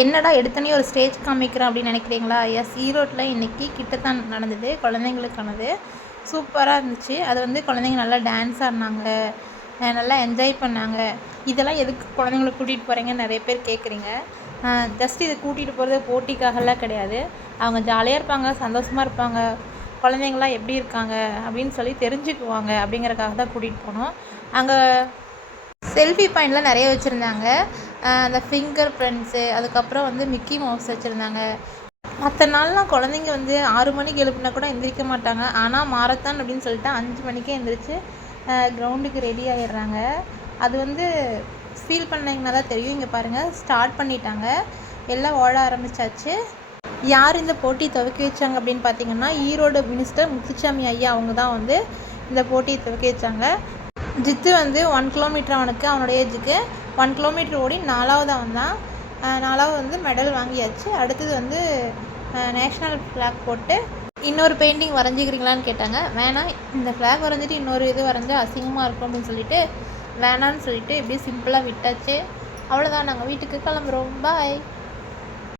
என்னடா எடுத்தோடனே ஒரு ஸ்டேஜ் காமிக்கிறோம் அப்படின்னு நினைக்கிறீங்களா? எஸ், ஈரோட்டில் இன்றைக்கி கிட்டத்தான் நடந்தது, குழந்தைங்களுக்கானது. சூப்பராக இருந்துச்சு. அது வந்து குழந்தைங்க நல்லா டான்ஸ் ஆடினாங்க, நல்லா என்ஜாய் பண்ணாங்க. இதெல்லாம் எதுக்கு குழந்தைங்கள கூட்டிகிட்டு போகிறீங்கன்னு நிறைய பேர் கேட்குறீங்க. ஜஸ்ட் இது கூட்டிகிட்டு போகிறது போட்டிக்காகலாம் கிடையாது. அவங்க ஜாலியாக இருப்பாங்க, சந்தோஷமாக இருப்பாங்க, குழந்தைங்களாம் எப்படி இருக்காங்க அப்படின்னு சொல்லி தெரிஞ்சுக்குவாங்க அப்படிங்கிறக்காக தான் கூட்டிகிட்டு போனோம். அங்கே செல்ஃபி பாயிண்ட்லாம் நிறைய வச்சுருந்தாங்க. அந்த ஃபிங்கர் பிரிண்ட்ஸு, அதுக்கப்புறம் வந்து மிக்கி மவுஸ் வச்சுருந்தாங்க. மற்ற நாள்லாம் குழந்தைங்க வந்து 6 மணிக்கு எழுப்புனா கூட எந்திரிக்க மாட்டாங்க. ஆனால் மாரத்தான் அப்படின்னு சொல்லிட்டு 5 மணிக்கே எந்திரிச்சு கிரவுண்டுக்கு ரெடி ஆகிடுறாங்க. அது வந்து ஃபீல் பண்ணிங்கன்னா தான் தெரியும். இங்கே பாருங்கள், ஸ்டார்ட் பண்ணிட்டாங்க, எல்லாம் ஓட ஆரம்பித்தாச்சு. யார் இந்த போட்டி துவக்கி வச்சாங்க அப்படின்னு பார்த்தீங்கன்னா, ஈரோடு மினிஸ்டர் முத்துசாமி ஐயா அவங்க தான் வந்து இந்த போட்டியை துவக்கி வச்சாங்க. ஜித்து வந்து 1 கிலோமீட்டர் அவனுக்கு, அவனோட ஏஜுக்கு 1 கிலோமீட்டர் ஓடி 4வது அவன் தான். 4வது வந்து மெடல் வாங்கியாச்சு. அடுத்தது வந்து நேஷ்னல் ஃப்ளாக் போட்டு இன்னொரு பெயிண்டிங் வரைஞ்சிக்கிறீங்களான்னு கேட்டாங்க. வேணாம், இந்த ஃப்ளாக் வரைஞ்சிட்டு இன்னொரு இது வரைஞ்சா அசிங்கமாக இருக்கும் அப்படின்னு சொல்லிட்டு வேணான்னு சொல்லிட்டு இப்படியே சிம்பிளாக விட்டாச்சு. அவ்வளோதான், நாங்கள் வீட்டுக்கு கிளம்புறோம். பாய்.